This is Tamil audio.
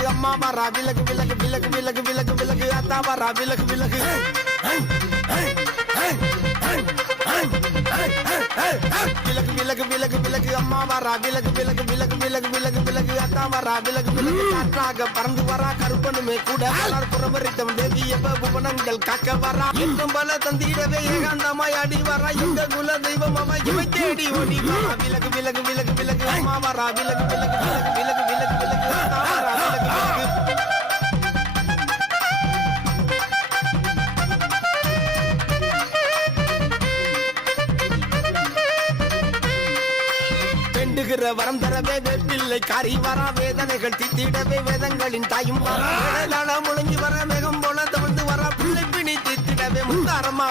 விலகு அம்மா வரா விலகு விலகு விலகு விலகு விலகு விலகு அத்தா வரா விலகு விலகு விலகு விலகு விலகு விலகு அம்மா வரா விலகு விலகு விலகு விலகு விலகு விலகு அத்தா வரா விலகு விலகு காற்றாக பறந்து வரா கருப்பனுமே கூட புறமரித்தவன் தேவி எப்ப புவனங்கள் காக்க வரா இன்னும் பல தந்திடவே ஏகாந்தமாய் அடி வரா எங்க குல தெய்வம் அவ இவை தேடி ஓடி வரா விலகு விலகு விலகு விலகு அம்மா வரா விலகு விலகு விலகு விலகு விலகு விலகு அத்தா வரா விலகு விலகு வரம் தரவே வெப்பில்லை காரி வரா வேதனைகள் தித்திடவே வேதங்களின் தாயும் வரா முழங்கி வர மேகம் போல தவிர்த்து வரா பிள்ளை பிணி தித்திடவே முத்தாரமா